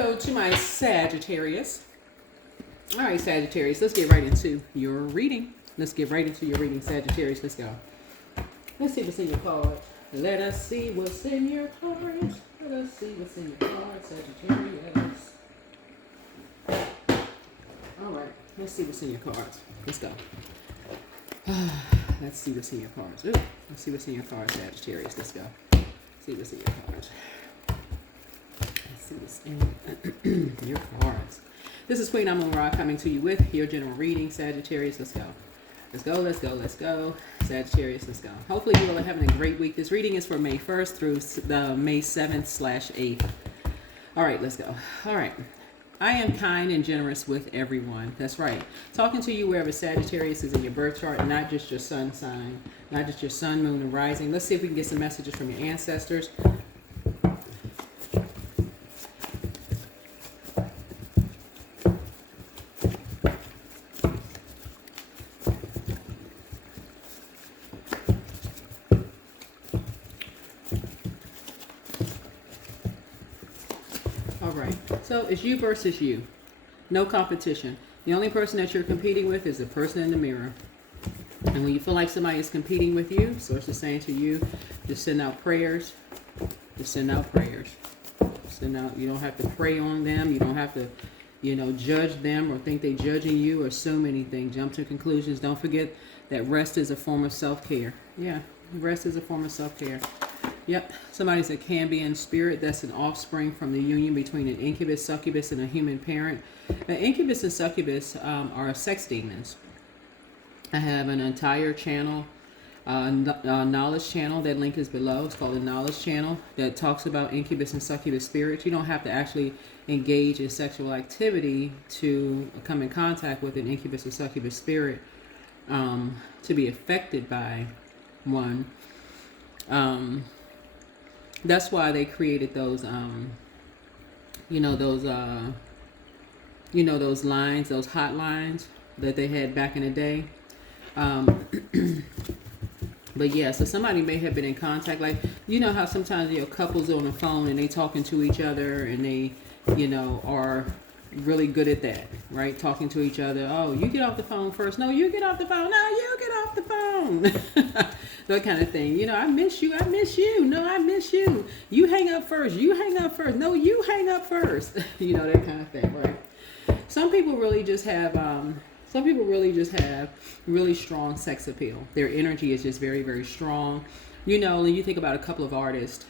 Hello to my Sagittarius. All right, Sagittarius, let's get right into your reading. Let's get right into your reading, Sagittarius. Let's go. Let's see what's in your cards. Let us see what's in your cards. Let us see what's in your cards, Sagittarius. All right, let's see what's in your cards. Let's go. Let's see what's in your cards. Ooh, let's see what's in your cards, Sagittarius. Let's go. See what's in your cards. Let's see what's in your cards. This is Queen Amun Ra coming to you with your general reading, Sagittarius. Let's go. Let's go, let's go, let's go. Sagittarius, let's go. Hopefully you all are having a great week. This reading is for May 1st through the May 7th/8th. All right, let's go. All right. I am kind and generous with everyone. That's right. Talking to you wherever Sagittarius is in your birth chart, not just your sun sign, not just your sun, moon, and rising. Let's see if we can get some messages from your ancestors. All right. So it's you versus you. No competition. The only person that you're competing with is the person in the mirror. And when you feel like somebody is competing with you, Source is saying to you, just send out prayers. Just send out prayers. Send out. You don't have to pray on them. You don't have to, judge them or think they're judging you or assume anything. Jump to conclusions. Don't forget that rest is a form of self-care. Yeah, rest is a form of self-care. Yep, somebody said can be in spirit. That's an offspring from the union between an incubus, succubus, and a human parent. An incubus and succubus are sex demons. I have an entire channel, knowledge channel. That link is below. It's called the knowledge channel that talks about incubus and succubus spirits. You don't have to actually engage in sexual activity to come in contact with an incubus or succubus spirit to be affected by one. That's why they created those, those lines, those hotlines that they had back in the day. But yeah, so somebody may have been in contact, like, how sometimes couples on the phone and they talking to each other and they, are really good at that, right? Talking to each other. Oh, you get off the phone first. No, you get off the phone. No, you get off the phone. That kind of thing. I miss you. I miss you. No, I miss you. You hang up first. You hang up first. No, you hang up first. That kind of thing, right? Some people really just have really strong sex appeal. Their energy is just very, very strong. When you think about a couple of artists,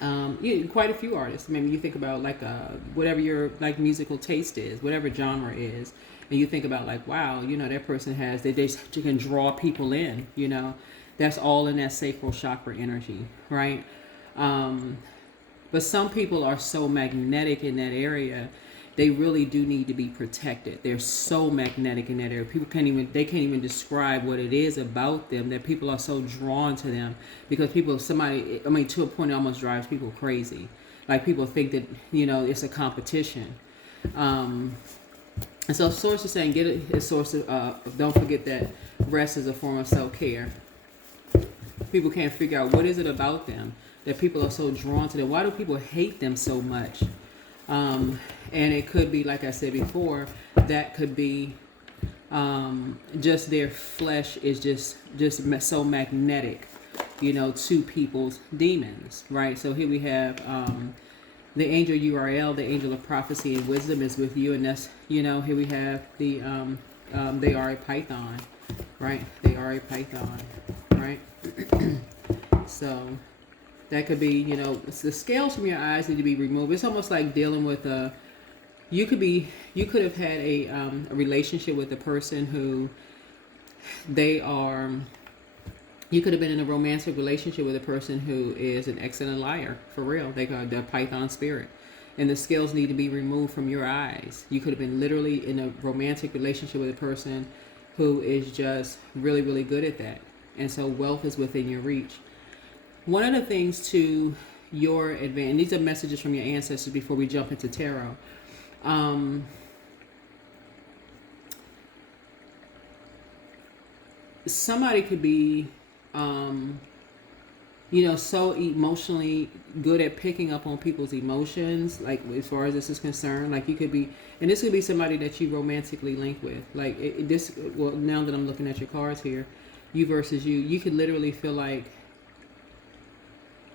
quite a few artists. Maybe you think about whatever your musical taste is, whatever genre is, and you think about wow, that person has they can draw people in. That's all in that sacral chakra energy, right? But some people are so magnetic in that area. They really do need to be protected. They're so magnetic in that area. People can't even describe what it is about them that people are so drawn to them, because to a point it almost drives people crazy. Like people think that, it's a competition. And so Source is saying, get a source of, don't forget that rest is a form of self-care. People can't figure out what is it about them that people are so drawn to them. Why do people hate them so much? And it could be, like I said before, that could be just their flesh is just so magnetic, to people's demons, right? So here we have the angel URL, the angel of prophecy and wisdom is with you, and that's, here we have the they are a python, right? They are a python, right? So that could be, the scales from your eyes need to be removed. It's almost like dealing with you could have had a relationship with a person who you could have been in a romantic relationship with a person who is an excellent liar, for real. They got the python spirit. And the scales need to be removed from your eyes. You could have been literally in a romantic relationship with a person who is just really, really good at that. And so wealth is within your reach. One of the things to your advantage, and these are messages from your ancestors before we jump into tarot. Somebody could be so emotionally good at picking up on people's emotions, like as far as this is concerned. Like you could be, and this could be somebody that you romantically link with. Like well, now that I'm looking at your cards here, you versus you could literally feel like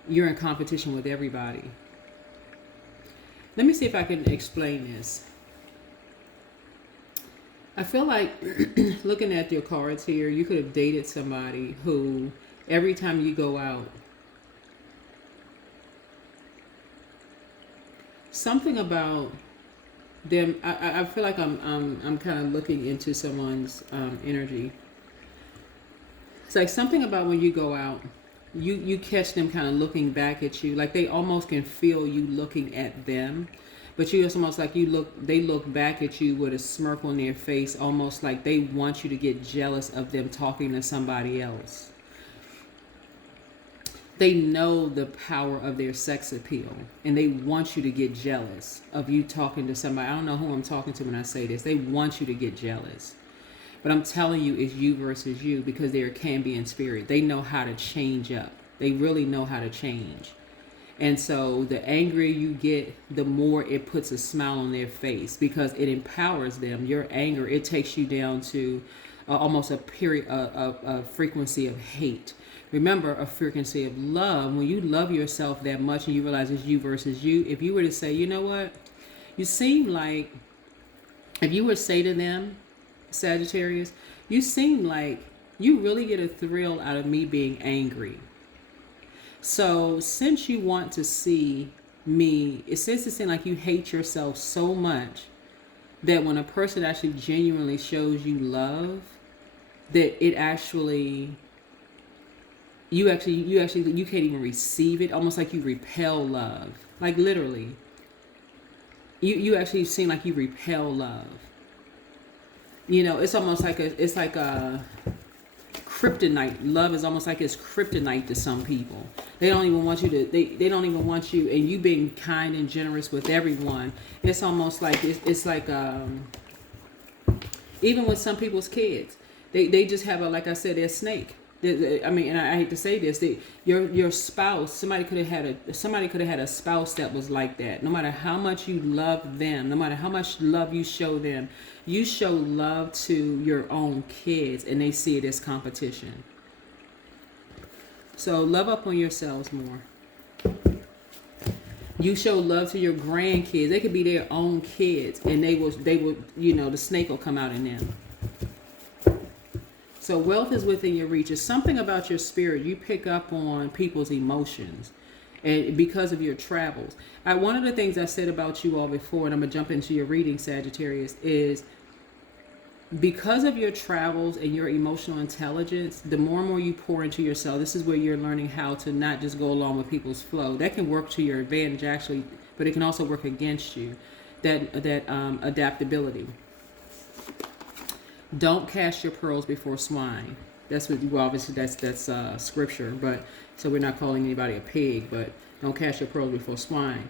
you're in competition with everybody. Let me see if I can explain this. I feel like looking at your cards here, you could have dated somebody who every time you go out, something about them. I feel like I'm kind of looking into someone's energy. It's like something about when you go out, you catch them kind of looking back at you, like they almost can feel you looking at them, but it's almost like they look back at you with a smirk on their face, almost like they want you to get jealous of them talking to somebody else. They know the power of their sex appeal, and they want you to get jealous of you talking to somebody. I don't know who I'm talking to when I say this. They want you to get jealous. But I'm telling you, it's you versus you, because they're a Cambian spirit. They know how to change up. They really know how to change. And so the angrier you get, the more it puts a smile on their face, because it empowers them. Your anger, it takes you down to almost a frequency of hate. Remember, a frequency of love. When you love yourself that much and you realize it's you versus you, if you were to say, you know what, you seem like, if you were to say to them, Sagittarius, you seem like you really get a thrill out of me being angry. So since you want to see me, it seems to seem like you hate yourself so much that when a person actually genuinely shows you love, that it actually, you can't even receive it. Almost like you repel love. Like literally, you actually seem like you repel love. It's almost like it's like a kryptonite. Love is almost like it's kryptonite to some people. They don't even want you to, they don't even want you, and you being kind and generous with everyone. It's almost like, it's like, even with some people's kids, they just have like I said, they're a snake. I mean, and I hate to say this, your spouse, somebody could have had a spouse that was like that. No matter how much you love them, no matter how much love you show them, you show love to your own kids, and they see it as competition. So love up on yourselves more. You show love to your grandkids. They could be their own kids, and they will, the snake will come out in them. So wealth is within your reach. It's something about your spirit. You pick up on people's emotions, and because of your travels. One of the things I said about you all before, and I'm going to jump into your reading, Sagittarius, is because of your travels and your emotional intelligence, the more and more you pour into yourself, this is where you're learning how to not just go along with people's flow. That can work to your advantage, actually, but it can also work against you. That adaptability. Don't cast your pearls before swine. That's what, well, obviously that's scripture, but so we're not calling anybody a pig, but don't cast your pearls before swine.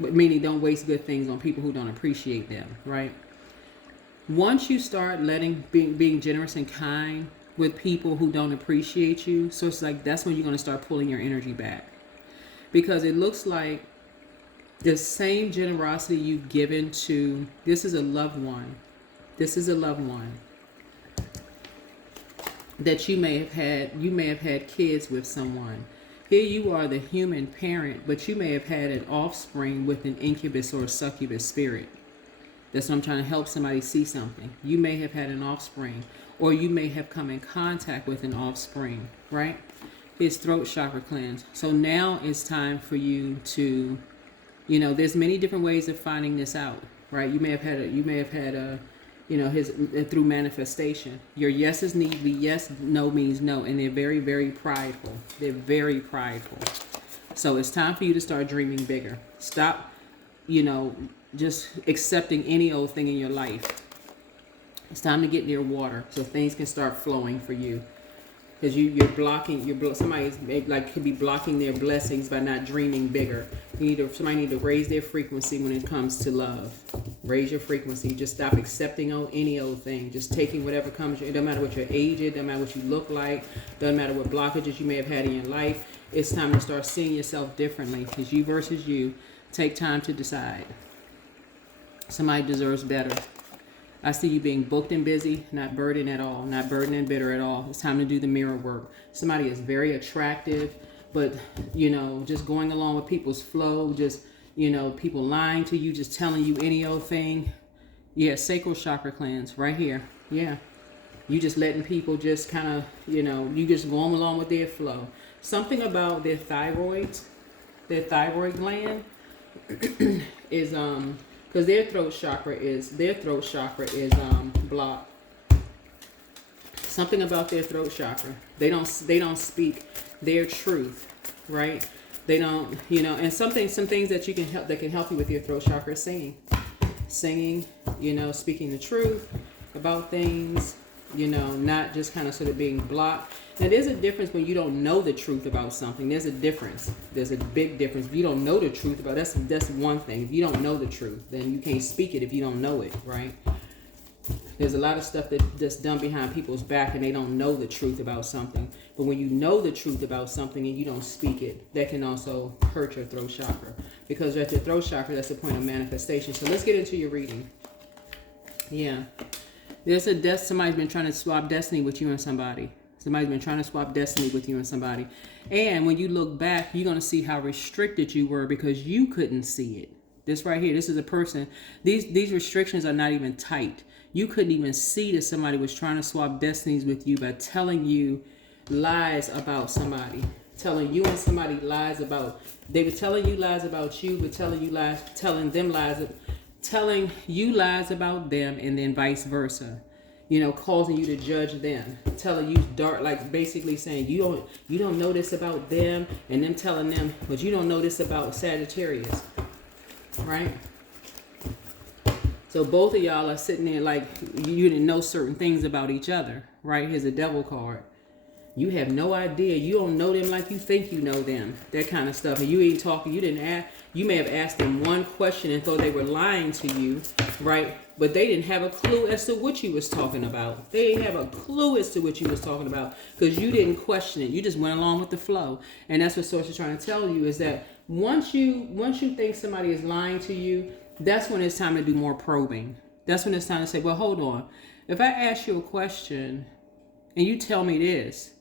But meaning don't waste good things on people who don't appreciate them, right? Once you start being generous and kind with people who don't appreciate you, so it's like that's when you're going to start pulling your energy back, because it looks like the same generosity you've given to, this is a loved one that you may have had kids with someone. Here you are, the human parent, but you may have had an offspring with an incubus or a succubus spirit. That's what I'm trying to help somebody see something. You may have had an offspring, or you may have come in contact with an offspring, right? His throat chakra cleanse. So now it's time for you to, there's many different ways of finding this out, right? You may have had his through manifestation. Your yeses need to be yes, no means no, and they're very, very prideful. They're very prideful. So it's time for you to start dreaming bigger. Stop, just accepting any old thing in your life. It's time to get near water so things can start flowing for you. Because somebody could be blocking their blessings by not dreaming bigger. Somebody need to raise their frequency when it comes to love. Raise your frequency. Just stop accepting any old thing. Just taking whatever comes. It doesn't matter what your age is. Doesn't matter what you look like. Doesn't matter what blockages you may have had in your life. It's time to start seeing yourself differently. Because you versus you. Take time to decide. Somebody deserves better. I see you being booked and busy, not burdened at all. Not burdened and bitter at all. It's time to do the mirror work. Somebody is very attractive, but, you know, just going along with people's flow, just, you know, people lying to you, just telling you any old thing. Yeah, sacral chakra cleanse right here. Yeah. You just letting people just kind of, you know, you just going along with their flow. Something about their thyroid gland is, because their throat chakra is blocked. Something about their throat chakra. They don't speak their truth, right? They don't, you know, and some things that you can help, that can help you with your throat chakra is singing, you know, speaking the truth about things, you know, not just kind of sort of being blocked. Now, there's a difference when you don't know the truth about something. There's a difference. There's a big difference. If you don't know the truth about that's one thing. If you don't know the truth, then you can't speak it if you don't know it, right? There's a lot of stuff that's done behind people's back and they don't know the truth about something. But when you know the truth about something and you don't speak it, that can also hurt your throat chakra. Because at your throat chakra, that's the point of manifestation. So let's get into your reading. Yeah. There's somebody's been trying to swap destiny with you and somebody. Somebody's been trying to swap destiny with you and somebody. And when you look back, you're going to see how restricted you were because you couldn't see it. This right here, this is a person. These restrictions are not even tight. You couldn't even see that somebody was trying to swap destinies with you by telling you lies about somebody. Telling you and somebody lies about. They were telling you lies about you, but telling you lies, telling you lies about them, and then vice versa. You know, causing you to judge them, telling you dark, like basically saying you don't know this about them, and them telling them, but you don't know this about Sagittarius, right? So both of y'all are sitting there like you didn't know certain things about each other, right? Here's a devil card. You have no idea. You don't know them like you think you know them. That kind of stuff. And you ain't talking. You didn't ask. You may have asked them one question and thought they were lying to you, right? But they didn't have a clue as to what you was talking about. They didn't have a clue as to what you was talking about because you didn't question it. You just went along with the flow. And that's what Source is trying to tell you is that once you think somebody is lying to you, that's when it's time to do more probing. That's when it's time to say, well, hold on. If I ask you a question and you tell me this,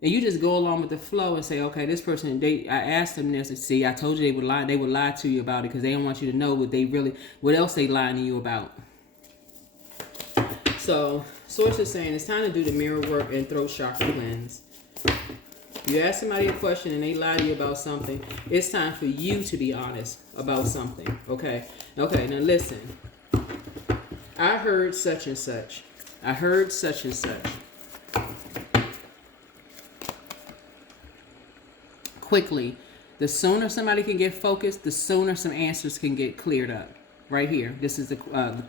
and you just go along with the flow and say, okay, this person, I asked them this, and see, I told you they would lie to you about it because they don't want you to know what else they lying to you about. So, Source is saying it's time to do the mirror work and throat chakra cleanse. You ask somebody a question and they lie to you about something, it's time for you to be honest about something, okay? Okay, now listen. I heard such and such. I heard such and such. Quickly. The sooner somebody can get focused, the sooner some answers can get cleared up. Right here. This is the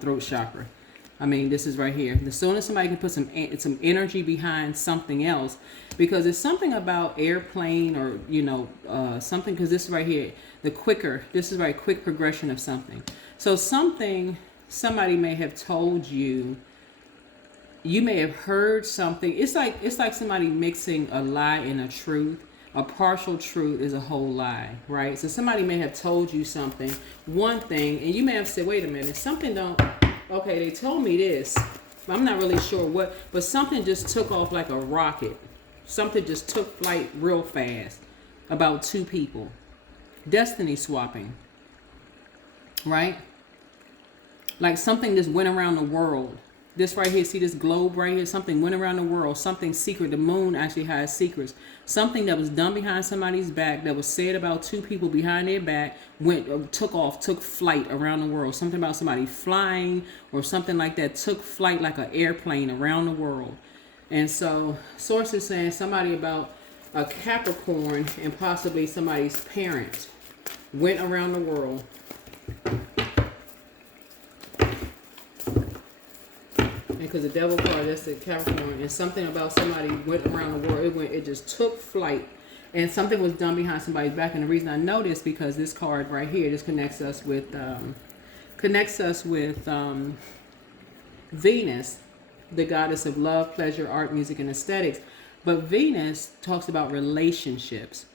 throat chakra. I mean, this is right here. The sooner somebody can put some energy behind something else, because it's something about airplane or, you know, something, because this is right here. This is right, quick progression of something. So somebody may have told you, you may have heard something. It's like somebody mixing a lie and a truth. A partial truth is a whole lie, right? So somebody may have told you something, one thing, and you may have said, wait a minute, okay, they told me this. I'm not really sure what, but something just took off like a rocket. Something just took flight real fast about two people. Destiny swapping, right? Like something just went around the world. This right here, see this globe right here? Something went around the world. Something secret. The moon actually has secrets. Something that was done behind somebody's back, that was said about two people behind their back, took flight around the world. Something about somebody flying or something like that took flight like an airplane around the world. And so, Source is saying somebody about a Capricorn and possibly somebody's parent went around the world. Because the devil card, that's the Capricorn, and something about somebody went around the world. It just took flight, and something was done behind somebody's back. And the reason I know this because this card right here, this connects us with connects us with Venus, the goddess of love, pleasure, art, music, and aesthetics. But Venus talks about relationships.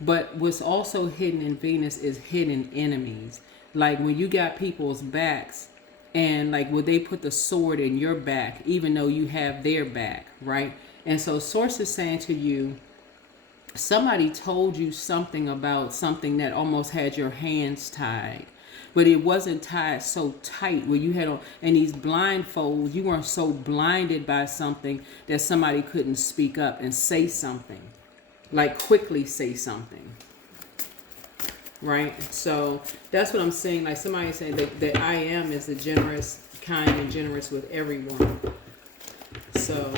But what's also hidden in Venus is hidden enemies. Like when you got people's backs, and like would they put the sword in your back even though you have their back, right? And so source is saying to you, somebody told you something about something that almost had your hands tied, but it wasn't tied so tight where you had on, and these blindfolds, you weren't so blinded by something that somebody couldn't speak up and say something, like quickly say something, right? So that's what I'm saying. Like somebody saying that I am is the generous, kind, and generous with everyone. So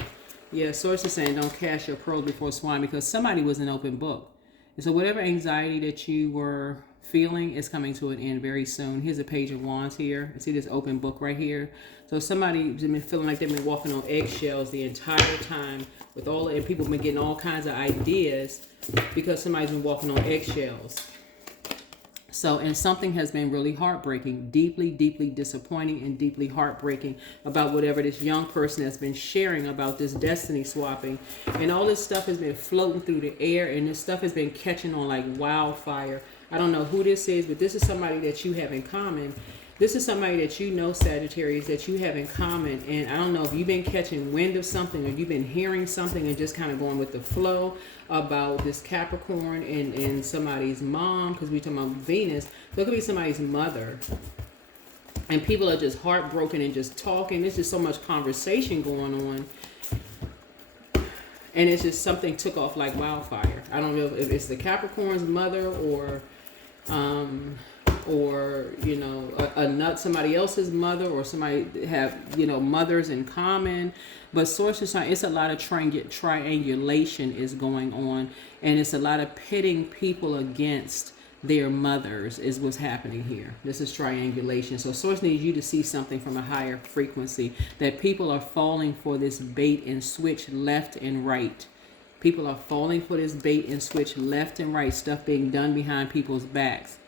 yeah, source is saying don't cast your pearls before swine, because somebody was an open book. And so whatever anxiety that you were feeling is coming to an end very soon. Here's a page of wands here. See this open book right here? So somebody's been feeling like they've been walking on eggshells the entire time with all, and people have been getting all kinds of ideas because somebody's been walking on eggshells. So, and something has been really heartbreaking, deeply, deeply disappointing and deeply heartbreaking about whatever this young person has been sharing about this destiny swapping. And all this stuff has been floating through the air, and this stuff has been catching on like wildfire. I don't know who this is, but this is somebody that you have in common. This is somebody that you know, Sagittarius, that you have in common. And I don't know if you've been catching wind of something or you've been hearing something and just kind of going with the flow about this Capricorn and somebody's mom, because we're talking about Venus. So it could be somebody's mother. And people are just heartbroken and just talking. There's just so much conversation going on. And it's just something took off like wildfire. I don't know if it's the Capricorn's mother or you know, somebody else's mother, or somebody have, you know, mothers in common. But source is saying it's a lot of triangulation is going on, and it's a lot of pitting people against their mothers is what's happening here. This is triangulation. So source needs you to see something from a higher frequency, that people are falling for this bait and switch left and right. People are falling for this bait and switch left and right, stuff being done behind people's backs.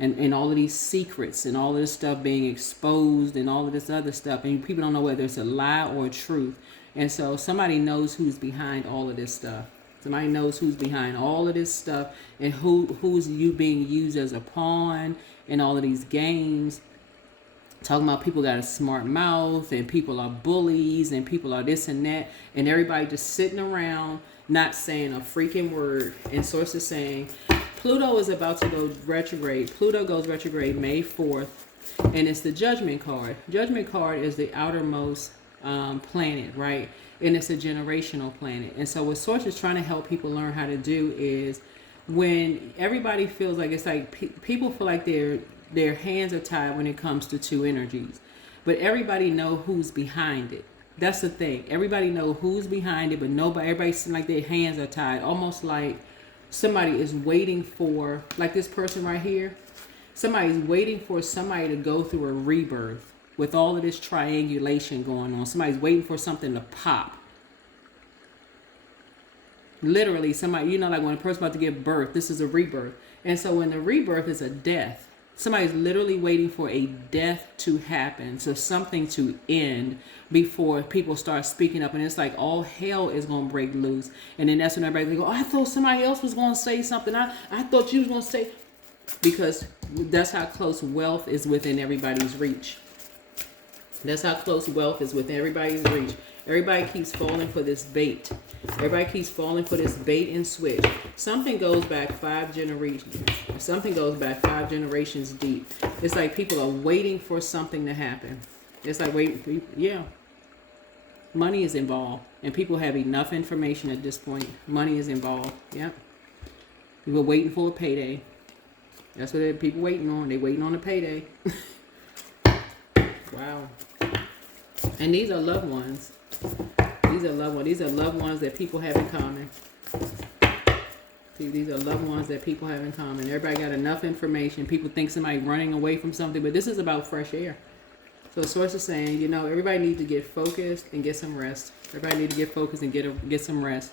And all of these secrets and all of this stuff being exposed and all of this other stuff. And people don't know whether it's a lie or a truth. And so somebody knows who's behind all of this stuff. Somebody knows who's behind all of this stuff, and who's you being used as a pawn in all of these games. Talking about people got a smart mouth, and people are bullies, and people are this and that. And everybody just sitting around not saying a freaking word. And source is saying Pluto is about to go retrograde. Pluto goes retrograde May 4th, and it's the Judgment card. Judgment card is the outermost planet, right? And it's a generational planet. And so what Source is trying to help people learn how to do is, when everybody feels like, it's like people feel like their hands are tied when it comes to two energies, but everybody know who's behind it. That's the thing. Everybody know who's behind it, but everybody seems like their hands are tied, almost like somebody is waiting for, like this person right here, somebody's waiting for somebody to go through a rebirth with all of this triangulation going on. Somebody's waiting for something to pop. Literally, somebody, you know, like when a person's about to give birth, this is a rebirth. And so when the rebirth is a death, somebody's literally waiting for a death to happen, so something to end before people start speaking up. And it's like all hell is going to break loose. And then that's when everybody go, oh, I thought somebody else was going to say something. I thought you was going to say, because that's how close wealth is within everybody's reach. That's how close wealth is within everybody's reach. Everybody keeps falling for this bait. Everybody keeps falling for this bait and switch. Something goes back 5 generations. Something goes back 5 generations deep. It's like people are waiting for something to happen. It's like waiting for, yeah. Money is involved. And people have enough information at this point. Money is involved. Yeah. People are waiting for a payday. That's what people waiting on. They're waiting on a payday. Wow. And these are loved ones. These are loved ones. These are loved ones that people have in common. See, these are loved ones that people have in common. Everybody got enough information. People think somebody running away from something, but this is about fresh air. So Source is saying, you know, everybody needs to get focused and get some rest. Everybody needs to get focused and get some rest.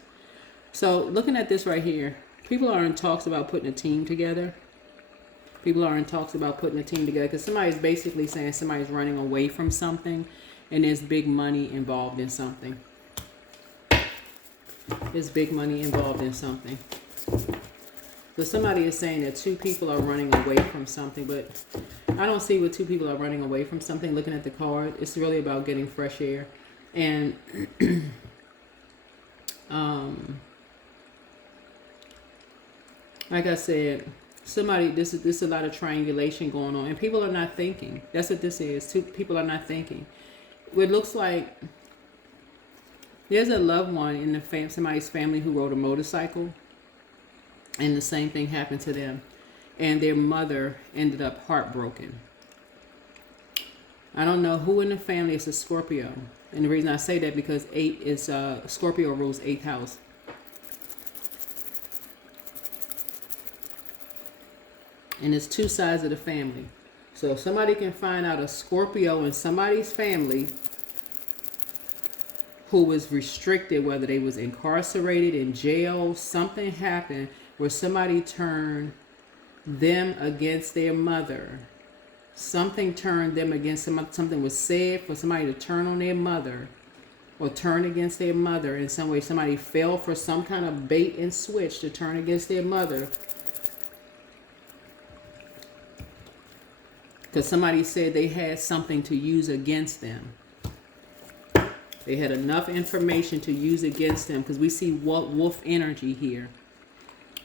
So looking at this right here, people are in talks about putting a team together. People are in talks about putting a team together because somebody's basically saying somebody's running away from something, and there's big money involved in something. There's big money involved in something. So somebody is saying that two people are running away from something, but I don't see what two people are running away from something. Looking at the card, it's really about getting fresh air. And like I said, somebody, this is a lot of triangulation going on, and people are not thinking. That's what this is. Two people are not thinking. It looks like there's a loved one in the somebody's family who rode a motorcycle, and the same thing happened to them, and their mother ended up heartbroken. I don't know who in the family is a Scorpio, and the reason I say that because 8 is Scorpio rules 8th house. And it's two sides of the family. So if somebody can find out a Scorpio in somebody's family who was restricted, whether they was incarcerated, in jail, something happened where somebody turned them against their mother. Something turned them against something was said for somebody to turn on their mother or turn against their mother in some way. Somebody fell for some kind of bait and switch to turn against their mother. Because somebody said they had something to use against them. They had enough information to use against them, because we see wolf energy here.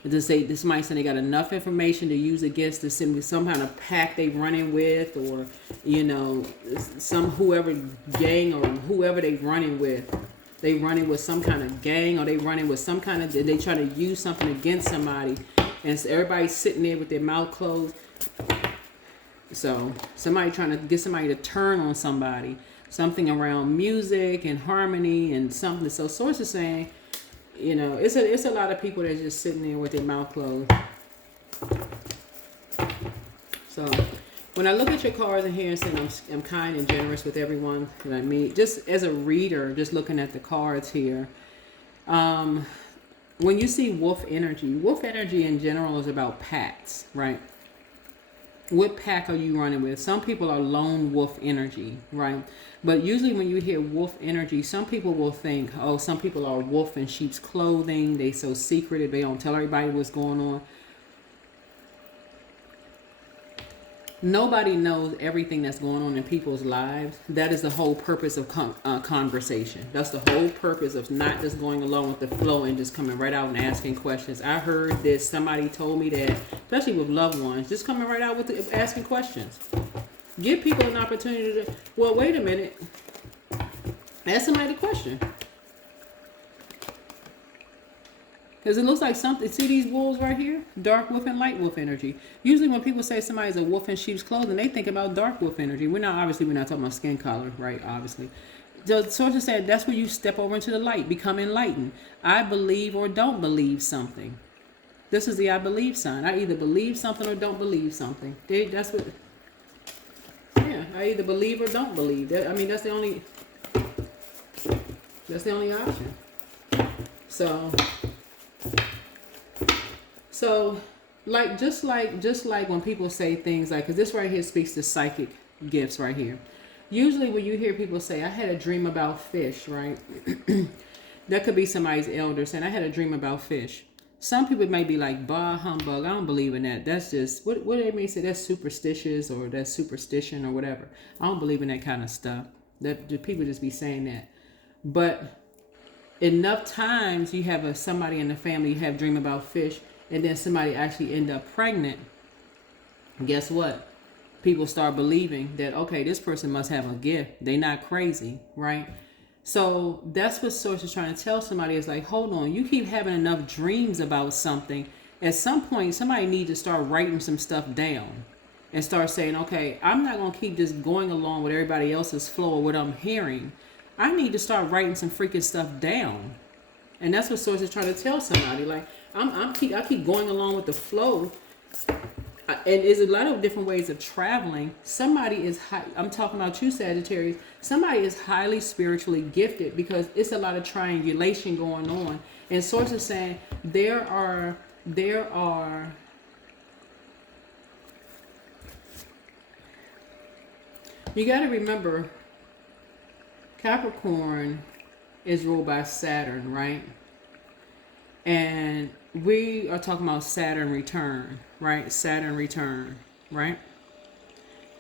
To say this might say they got enough information to use against some kind of pack they running with, or some whoever gang or whoever they running with. They running with some kind of gang, or they running with some kind of, they try to use something against somebody, and so everybody's sitting there with their mouth closed. So somebody trying to get somebody to turn on somebody, something around music and harmony and something. So source is saying, it's a lot of people that's just sitting there with their mouth closed. So when I look at your cards in here and saying I'm kind and generous with everyone that I meet, just as a reader, just looking at the cards here, when you see wolf energy in general is about packs, right? What pack are you running with? Some people are lone wolf energy, right? But usually when you hear wolf energy, some people will think, oh, some people are wolf in sheep's clothing. They so secretive. They don't tell everybody what's going on. Nobody knows everything that's going on in people's lives. That is the whole purpose of conversation. That's the whole purpose of not just going along with the flow and just coming right out and asking questions. I heard this, somebody told me that, especially with loved ones, just coming right out with asking questions. Give people an opportunity to, well, wait a minute. Ask somebody the question. Because it looks like something, see these wolves right here? Dark wolf and light wolf energy. Usually when people say somebody's a wolf in sheep's clothing, they think about dark wolf energy. We're not talking about skin color, right? Obviously. The source said that's where you step over into the light, become enlightened. I believe or don't believe something. This is the I believe sign. I either believe something or don't believe something. That's what, yeah, I either believe or don't believe. That's the only option. So, just like when people say things like, because this right here speaks to psychic gifts right here. Usually when you hear people say, I had a dream about fish, right? That could be somebody's elder saying, I had a dream about fish. Some people may be like, bah, humbug, I don't believe in that. That's just, what they may say, that's superstitious or that's superstition or whatever. I don't believe in that kind of stuff. That people just be saying that. But enough times you have somebody in the family, you have dream about fish, and then somebody actually end up pregnant. Guess what? People start believing that, okay, this person must have a gift. They're not crazy, right? So that's what Source is trying to tell somebody, is like, hold on, you keep having enough dreams about something. At some point, somebody needs to start writing some stuff down and start saying, okay, I'm not going to keep just going along with everybody else's flow or what I'm hearing. I need to start writing some freaking stuff down. And that's what Source is trying to tell somebody. Like, I keep going along with the flow. And there's a lot of different ways of traveling. Somebody is I'm talking about you, Sagittarius. Somebody is highly spiritually gifted because it's a lot of triangulation going on. And Source is saying there are You got to remember, Capricorn is ruled by Saturn, right? And we are talking about Saturn return, right? Saturn return, right?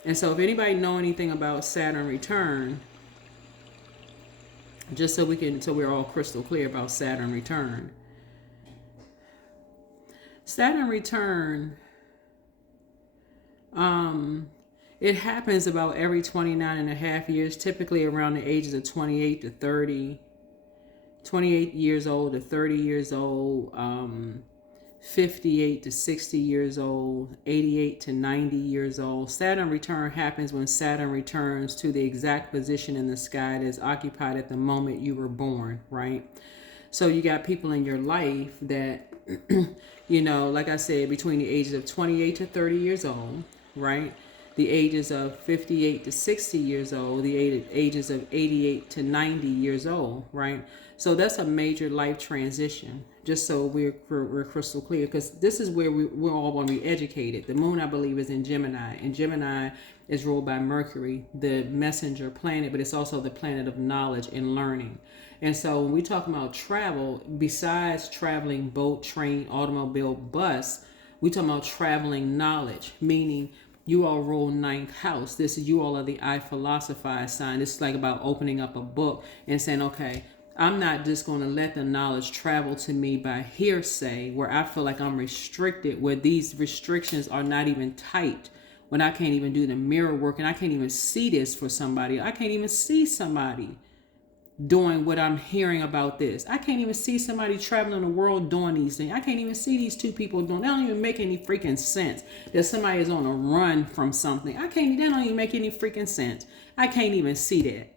And so if anybody know anything about Saturn return, just so we're all crystal clear about Saturn return. Saturn return, it happens about every 29 and a half years, typically around the ages of 28 to 30, 28 years old to 30 years old, 58 to 60 years old, 88 to 90 years old. Saturn return happens when Saturn returns to the exact position in the sky that is occupied at the moment you were born, right? So you got people in your life that, you know, like I said, between the ages of 28 to 30 years old, right? The ages of 58 to 60 years old, the ages of 88 to 90 years old, right? So that's a major life transition, just so we're crystal clear, because this is where we're all going to be educated. The moon, I believe, is in Gemini, and Gemini is ruled by Mercury, the messenger planet, but it's also the planet of knowledge and learning. And so when we talk about travel, besides traveling boat, train, automobile, bus, we talk about traveling knowledge, meaning you all rule ninth house. This is, you all are the I philosophize sign. This is like about opening up a book and saying, okay, I'm not just going to let the knowledge travel to me by hearsay, where I feel like I'm restricted, where these restrictions are not even tight, when I can't even do the mirror work and I can't even see this for somebody. I can't even see somebody doing what I'm hearing about this. I can't even see somebody traveling the world doing these things. I can't even see these two people doing. They don't even make any freaking sense. That somebody is on a run from something. That don't even make any freaking sense. I can't even see that.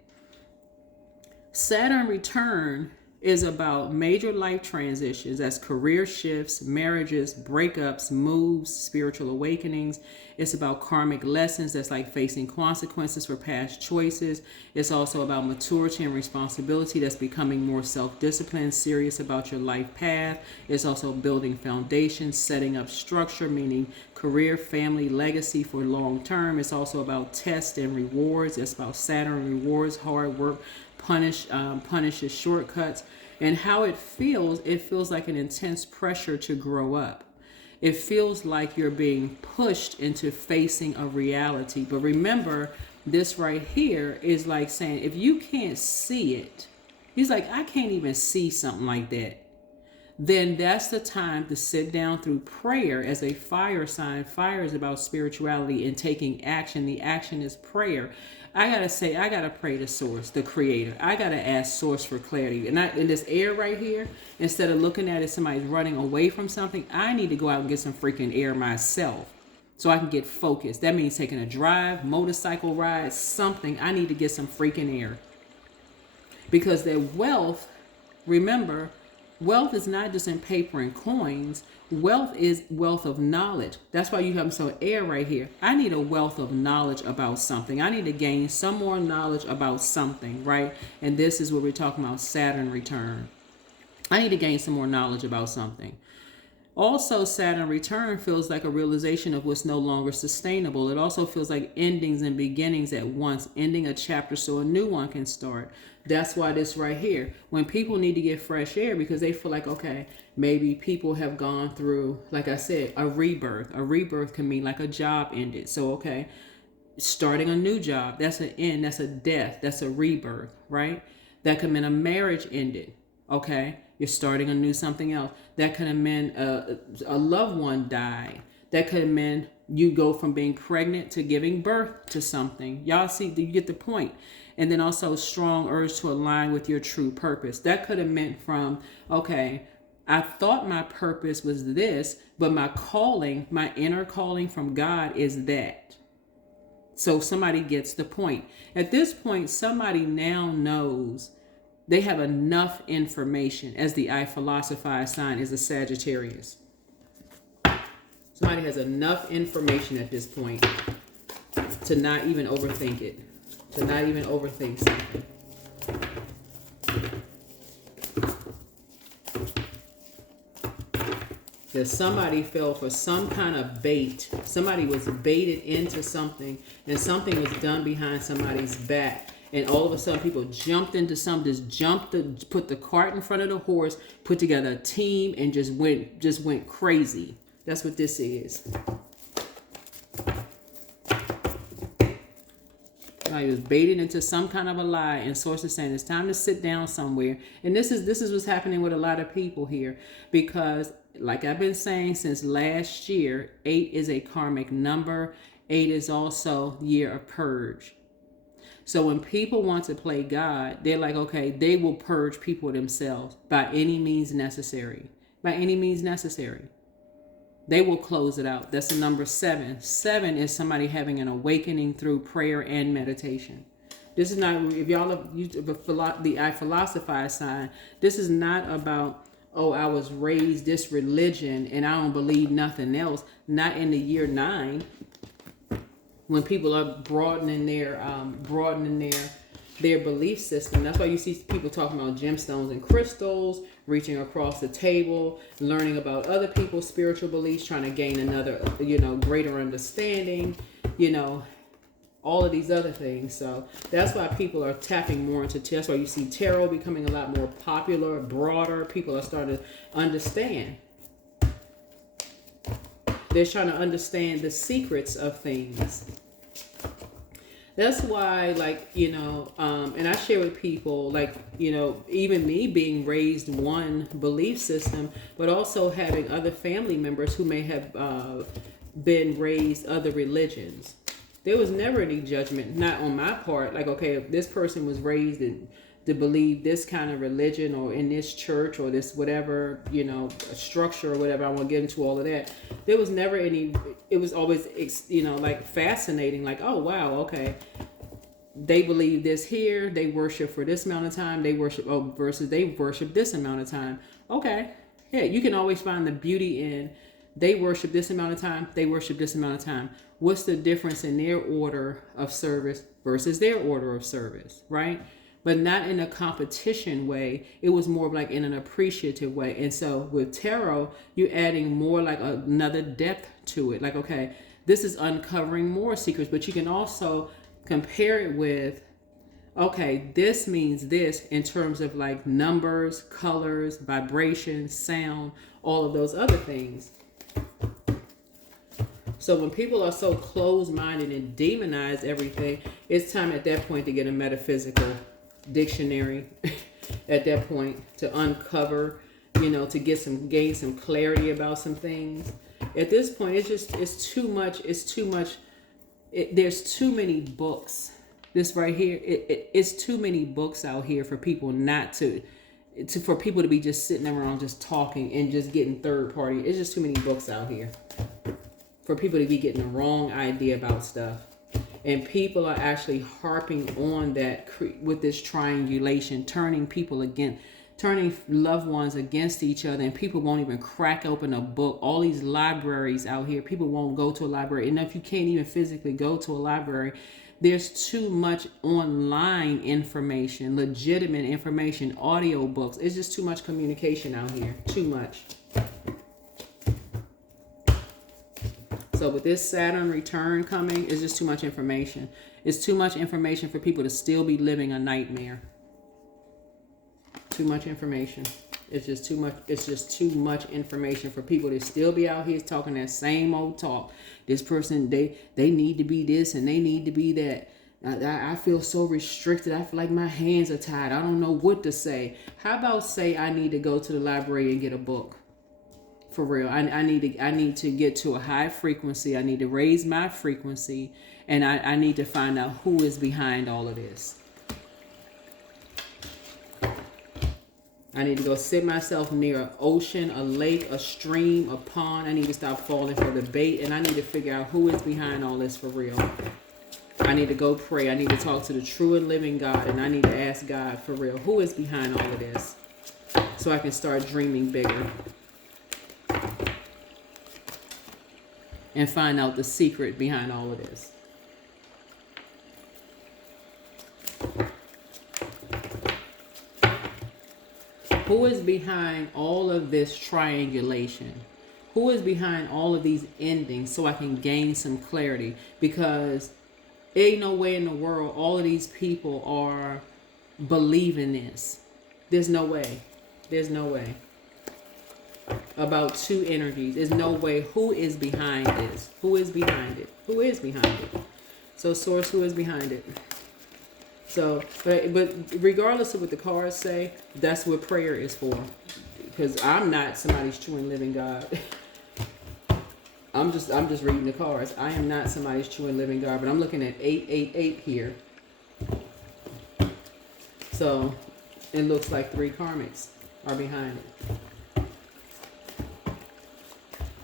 Saturn return is about major life transitions, as career shifts, marriages, breakups, moves, spiritual awakenings. It's about karmic lessons, that's like facing consequences for past choices. It's also about maturity and responsibility, that's becoming more self-disciplined, serious about your life path. It's also building foundations, setting up structure, meaning career, family, legacy for long term. It's also about tests and rewards. It's about Saturn rewards, hard work, punishes shortcuts. And how it feels like an intense pressure to grow up. It feels like you're being pushed into facing a reality. But remember, this right here is like saying, if you can't see it, he's like, I can't even see something like that. Then that's the time to sit down through prayer as a fire sign. Fire is about spirituality and taking action. The action is prayer. I gotta pray to Source, the Creator. I gotta ask Source for clarity. And in this air right here, instead of looking at it, somebody's running away from something, I need to go out and get some freaking air myself so I can get focused. That means taking a drive, motorcycle ride, something. I need to get some freaking air. Because their wealth, remember, wealth is not just in paper and coins. Wealth is wealth of knowledge. That's why you have some air right here. I need a wealth of knowledge about something. I need to gain some more knowledge about something, right? And this is where we're talking about Saturn return. I need to gain some more knowledge about something. Also, Saturn return feels like a realization of what's no longer sustainable. It also feels like endings and beginnings at once, ending a chapter so a new one can start. That's why this right here, when people need to get fresh air because they feel like, okay, maybe people have gone through, like I said, a rebirth. A rebirth can mean like a job ended. So, okay, starting a new job, that's an end, that's a death, that's a rebirth, right? That could mean a marriage ended, okay? You're starting a new something else. That could have meant a loved one died. That could have meant you go from being pregnant to giving birth to something. Y'all see, you get the point. And then also strong urge to align with your true purpose. That could have meant from, okay, I thought my purpose was this, but my calling, my inner calling from God is that. So somebody gets the point. At this point, somebody now knows. They have enough information, as the I philosophize sign is a Sagittarius. Somebody has enough information at this point to not even overthink it, to not even overthink something. that somebody fell for some kind of bait. Somebody was baited into something, and something was done behind somebody's back. And all of a sudden, people jumped into something, put the cart in front of the horse, put together a team, and just went crazy. That's what this is. Somebody was baited into some kind of a lie, and sources saying it's time to sit down somewhere. And this is what's happening with a lot of people here, because like I've been saying since last year, 8 is a karmic number. 8 is also year of purge. So when people want to play God, they're like, okay, they will purge people themselves by any means necessary. By any means necessary. They will close it out. That's the number 7. 7 is somebody having an awakening through prayer and meditation. This is not, if y'all have used the I philosophize sign, this is not about, oh, I was raised this religion and I don't believe nothing else. Not in the year 9. When people are broadening their belief system. That's why you see people talking about gemstones and crystals, reaching across the table, learning about other people's spiritual beliefs, trying to gain another, greater understanding, all of these other things. So that's why people are tapping more into, that's why you see tarot becoming a lot more popular, broader. People are starting to understand. They're trying to understand the secrets of things. That's why, and I share with people, even me being raised one belief system, but also having other family members who may have been raised other religions. There was never any judgment, not on my part. Like, okay, if this person was raised to believe this kind of religion or in this church or this whatever, structure or whatever, I won't get into all of that. There was never any, it was always, fascinating, like, oh, wow, okay. They believe this here, they worship for this amount of time, versus they worship this amount of time. Okay, yeah, you can always find the beauty in, they worship this amount of time, they worship this amount of time. What's the difference in their order of service versus their order of service, right? But not in a competition way. It was more like in an appreciative way. And so with tarot, you're adding more like another depth to it. Like, okay, this is uncovering more secrets, but you can also compare it with, okay, this means this in terms of like numbers, colors, vibrations, sound, all of those other things. So when people are so closed-minded and demonize everything, it's time at that point to get a metaphysical dictionary at that point to uncover, to gain some clarity about some things. At this point, it's too much. There's too many books. This right here, it's too many books out here for people not for people to be just sitting around just talking and just getting third party. It's just too many books out here for people to be getting the wrong idea about stuff. And people are actually harping on that with this triangulation, turning loved ones against each other, and people won't even crack open a book. All these libraries out here, people won't go to a library. And if you can't even physically go to a library, there's too much online information, legitimate information, audio books. It's just too much communication out here, too much. So with this Saturn return coming, it's just too much information. It's too much information for people to still be living a nightmare. Too much information. It's just too much. It's just too much information for people to still be out here talking that same old talk. This person, they need to be this and they need to be that. I feel so restricted. I feel like my hands are tied. I don't know what to say. How about say I need to go to the library and get a book? For real, I need to get to a high frequency. I need to raise my frequency, and I need to find out who is behind all of this. I need to go sit myself near an ocean, a lake, a stream, a pond. I need to stop falling for the bait, and I need to figure out who is behind all this for real. I need to go pray. I need to talk to the true and living God, and I need to ask God for real, who is behind all of this, so I can start dreaming bigger. And find out the secret behind all of this. Who is behind all of this triangulation? Who is behind all of these endings so I can gain some clarity? Because ain't no way in the world all of these people are believing this. There's no way. There's no way. About two energies. There's no way. Who is behind this? Who is behind it? Who is behind it? So source, who is behind it? So, but regardless of what the cards say, that's what prayer is for. Because I'm not somebody's true and living God. I'm just reading the cards. I am not somebody's true and living God, but I'm looking at 888 here. So it looks like 3 karmics are behind it.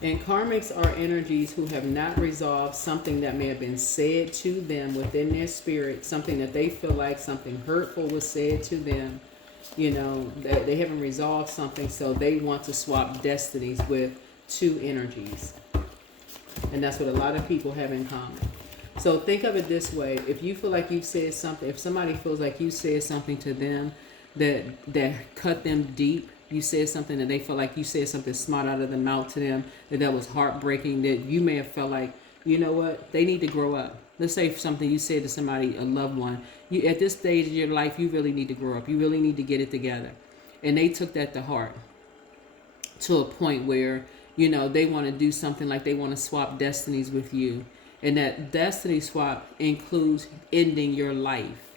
And karmics are energies who have not resolved something that may have been said to them within their spirit, something that they feel like something hurtful was said to them. You know, that they haven't resolved something, so they want to swap destinies with 2 energies. And that's what a lot of people have in common. So think of it this way. If you feel like you've said something, if somebody feels like you said something to them that cut them deep, you said something that they feel like you said something smart out of the mouth to them, that was heartbreaking, that you may have felt like, you know what, they need to grow up. Let's say something you said to somebody, a loved one. You, at this stage of your life, you really need to grow up. You really need to get it together. And they took that to heart to a point where, you know, they want to do something like they want to swap destinies with you. And that destiny swap includes ending your life.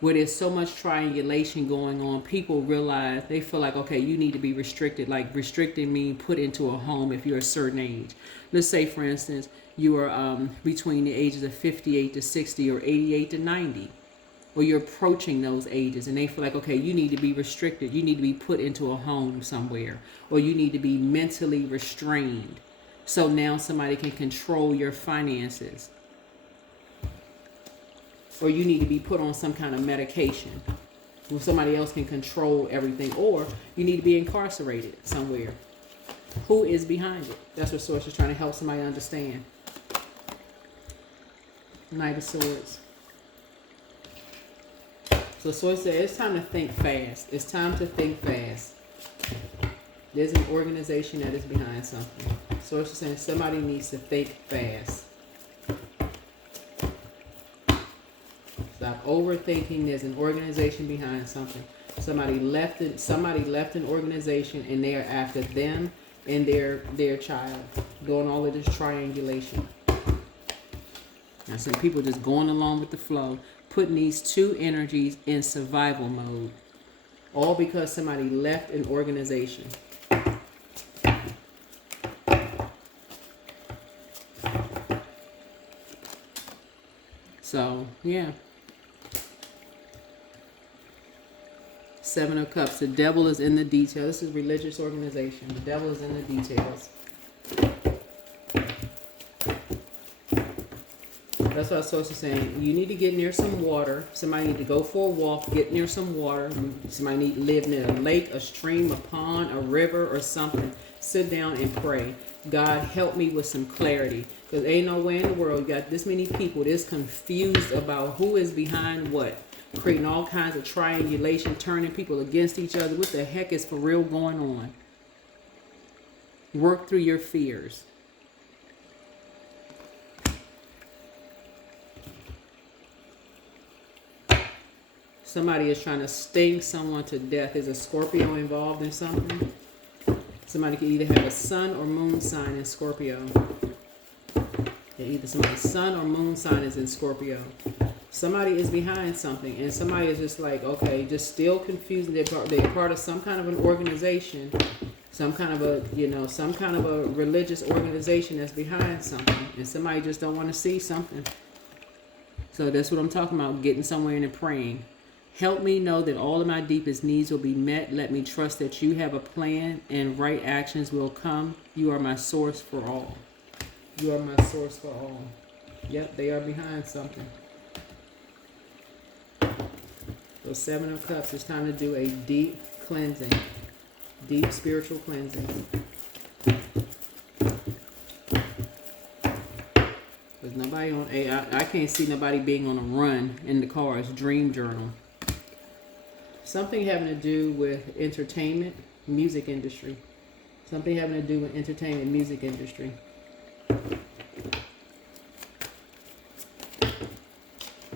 Where there's so much triangulation going on, people realize, they feel like, okay, you need to be restricted. Like restricted means put into a home if you're a certain age. Let's say, for instance, you are between the ages of 58 to 60 or 88 to 90. Or you're approaching those ages and they feel like, okay, you need to be restricted. You need to be put into a home somewhere. Or you need to be mentally restrained. So now somebody can control your finances. Or you need to be put on some kind of medication where somebody else can control everything. Or you need to be incarcerated somewhere. Who is behind it? That's what Source is trying to help somebody understand. Knight of Swords. So Source said, it's time to think fast. It's time to think fast. There's an organization that is behind something. Source is saying somebody needs to think fast. Stop overthinking. There's an organization behind something. Somebody left an organization and they are after them and their child. Doing all of this triangulation. Now some people just going along with the flow, putting these 2 energies in survival mode. All because somebody left an organization. So, yeah. 7 of Cups. The devil is in the details. This is a religious organization. The devil is in the details. That's what Source is saying. You need to get near some water. Somebody need to go for a walk, get near some water. Somebody need to live near a lake, a stream, a pond, a river, or something. Sit down and pray. God, help me with some clarity. Because ain't no way in the world you got this many people this confused about who is behind what. Creating all kinds of triangulation, turning people against each other. What the heck is for real going on? Work through your fears. Somebody is trying to sting someone to death. Is a Scorpio involved in something? Somebody could either have a sun or moon sign in Scorpio. Either somebody's sun or moon sign is in Scorpio. Somebody is behind something, and somebody is just like, okay, just still confused. They're part of some kind of an organization, some kind of a religious organization that's behind something, and somebody just don't want to see something. So that's what I'm talking about, getting somewhere in and praying. Help me know that all of my deepest needs will be met. Let me trust that you have a plan and right actions will come. You are my source for all. You are my source for all. Yep, they are behind something. So 7 of Cups, it's time to do a deep cleansing. Deep spiritual cleansing. There's nobody on I can't see nobody being on a run in the cards. Dream journal. Something having to do with entertainment, music industry. Something having to do with entertainment, music industry.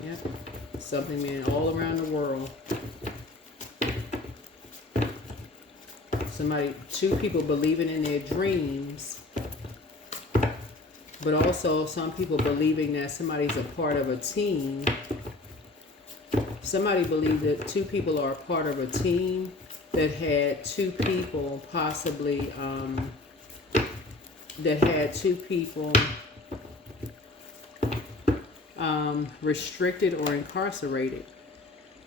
Yep. Something being all around the world. Somebody, two people believing in their dreams, but also some people believing that somebody's a part of a team. Somebody believed that two people are a part of a team that had two people possibly, restricted or incarcerated.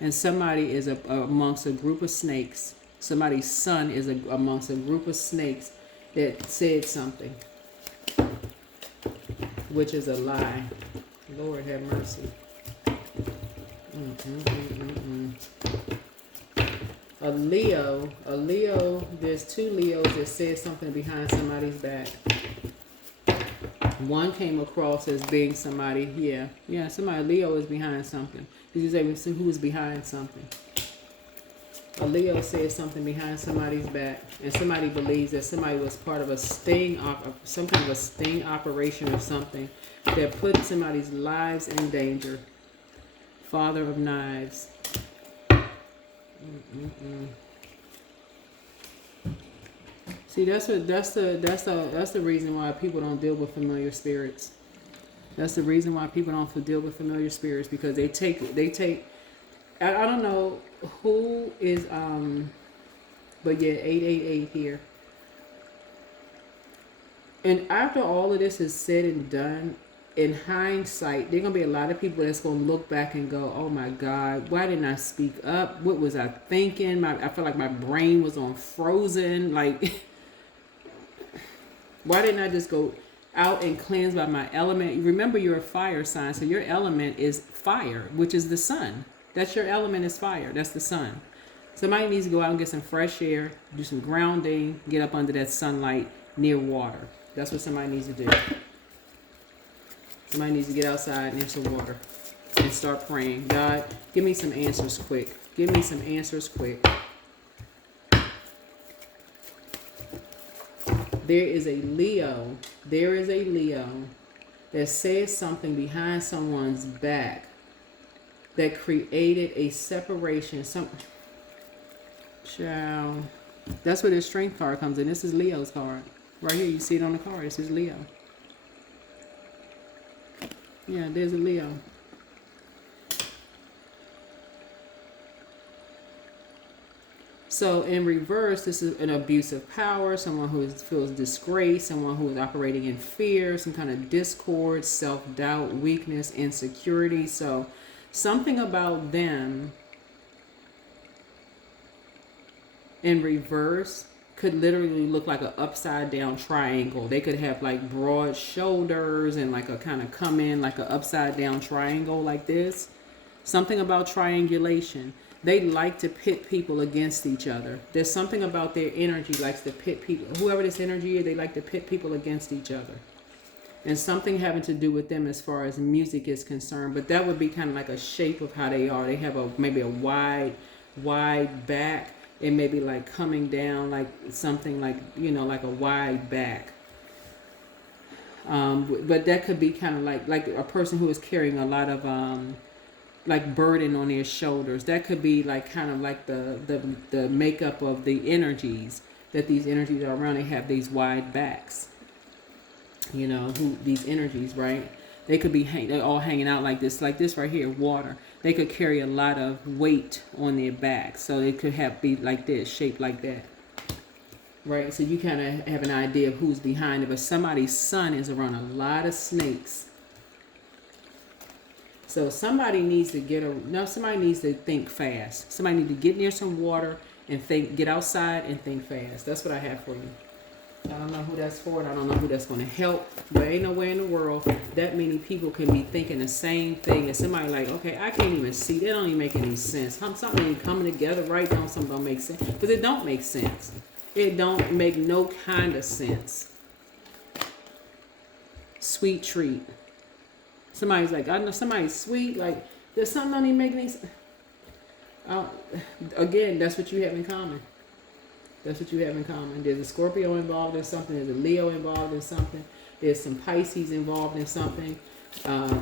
And somebody is amongst a group of snakes. Somebody's son is amongst a group of snakes that said something, which is a lie. Lord have mercy. A Leo, there's two Leos that said something behind somebody's back. One came across as being somebody, somebody, Leo is behind something. Did you say who is behind something? A Leo said something behind somebody's back, and somebody believes that somebody was part of a some kind of a sting operation or something that put somebody's lives in danger. Father of Knives. See, that's the reason why people don't deal with familiar spirits. That's the reason why people don't deal with familiar spirits, because they take. I don't know who is but yeah, 888 here. And after all of this is said and done, in hindsight, there are gonna be a lot of people that's gonna look back and go, "Oh my God, why didn't I speak up? What was I thinking? I felt like my brain was on frozen. Like, why didn't I just go out and cleanse by my element?" Remember, you're a fire sign, so your element is fire, which is the sun. That's your element, is fire. That's the sun. Somebody needs to go out and get some fresh air, do some grounding, get up under that sunlight near water. That's what somebody needs to do. Somebody needs to get outside near some water and start praying. God, give me some answers quick. Give me some answers quick. There is a Leo that says something behind someone's back that created a separation. That's where the strength card comes in. This is Leo's card. Right here, you see it on the card. This is Leo. Yeah, there's a Leo. So in reverse, this is an abuse of power, someone who feels disgrace, someone who is operating in fear, some kind of discord, self-doubt, weakness, insecurity. So something about them in reverse could literally look like an upside down triangle. They could have like broad shoulders and like a kind of come in like an upside down triangle like this. Something about triangulation. They like to pit people against each other. There's something about their energy likes to pit people. Whoever this energy is, they like to pit people against each other. And something having to do with them as far as music is concerned. But that would be kind of like a shape of how they are. They have maybe a wide back. It may be like coming down like something like, like a wide back. But that could be kind of like a person who is carrying a lot of like burden on their shoulders. That could be like kind of like the makeup of the energies, that these energies are around. They have these wide backs. These energies, right? They could be they're all hanging out like this right here, water. They could carry a lot of weight on their back. So it could be like this, shaped like that. Right? So you kind of have an idea of who's behind it. But somebody's sun is around a lot of snakes. So somebody needs to somebody needs to think fast. Somebody needs to get near some water and get outside and think fast. That's what I have for you. I don't know who that's for, and I don't know who that's going to help. But ain't nowhere in the world that many people can be thinking the same thing. And somebody like, okay, I can't even see. That don't even make any sense. Something ain't coming together right now. Something don't make sense. Because it don't make sense. It don't make no kind of sense. Sweet treat. Somebody's like, I know somebody's sweet. Like, there's something don't even make any sense. Again, that's what you have in common. That's what you have in common. There's a Scorpio involved in something. There's a Leo involved in something. There's some Pisces involved in something.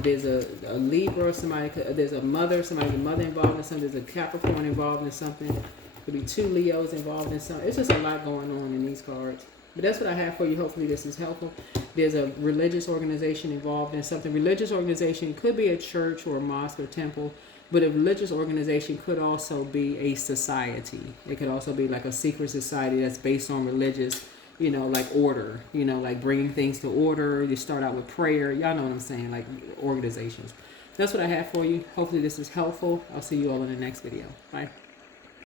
There's a Libra, somebody. There's a mother, somebody's a mother involved in something. There's a Capricorn involved in something. Could be 2 Leos involved in something. It's just a lot going on in these cards. But that's what I have for you. Hopefully this is helpful. There's a religious organization involved in something. Religious organization could be a church or a mosque or temple, but a religious organization could also be a society. It could also be like a secret society that's based on religious, like order, like bringing things to order. You start out with prayer. Y'all know what I'm saying, like organizations. That's what I have for you. Hopefully this is helpful. I'll see you all in the next video. Bye.